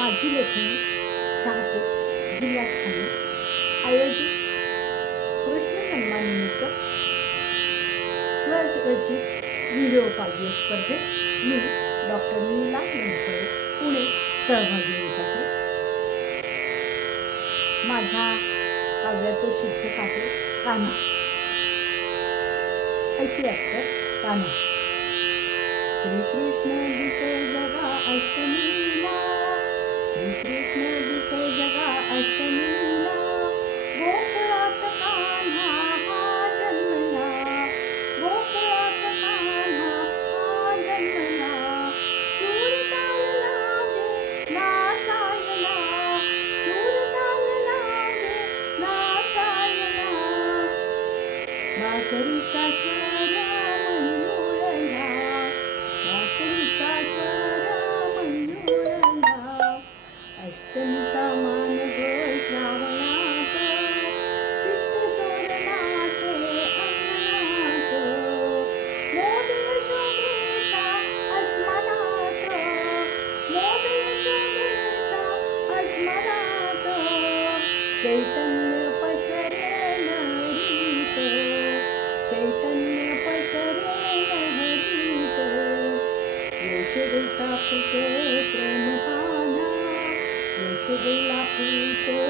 माझी लेखणी शहापूर जिल्ह्यात खाली आयोजित कृष्ण जन्मानिमित्त स्वरचित व्हिडिओ काव्य स्पर्धेत मी डॉक्टर नीला मेहपळे पुणे सहभागी होत आहे. माझ्या काव्याचं शीर्षक आहे कान्हा. ऐकूयात तर कान्हा. श्रीकृष्ण दिसे जगा अष्टमीला. श्रीकृष्ण दिसे अष्टमीला चैतन्य पसरे हरित चैतन्य पसरे हरित. यशोदेचा पुते प्रेम पाना यशोदेला पुते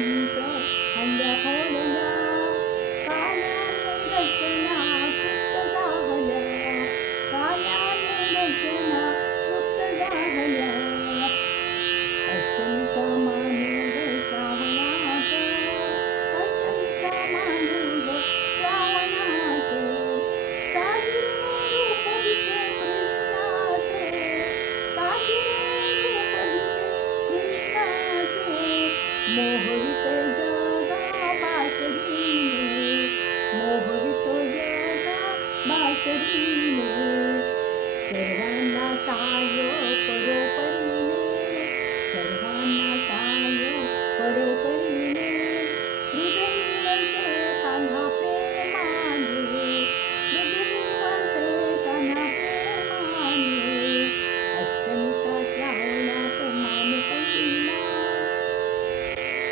মোহরিত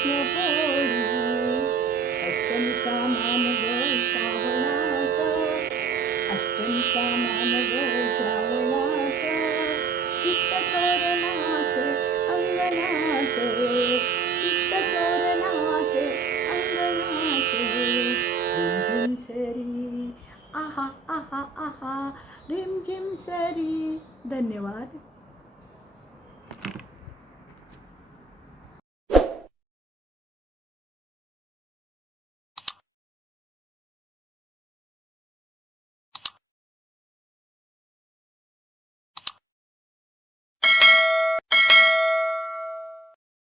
कृष्ण पोळी अष्टमीचा मान गो श्रावणात अष्टमीचा मान गो श्रावणात चित्त चोरणाचे अंगणात चित्त चोरणाचे अंगणात रिमझिम सरी आहा आहा आहा रिमझिम सरी. धन्यवाद.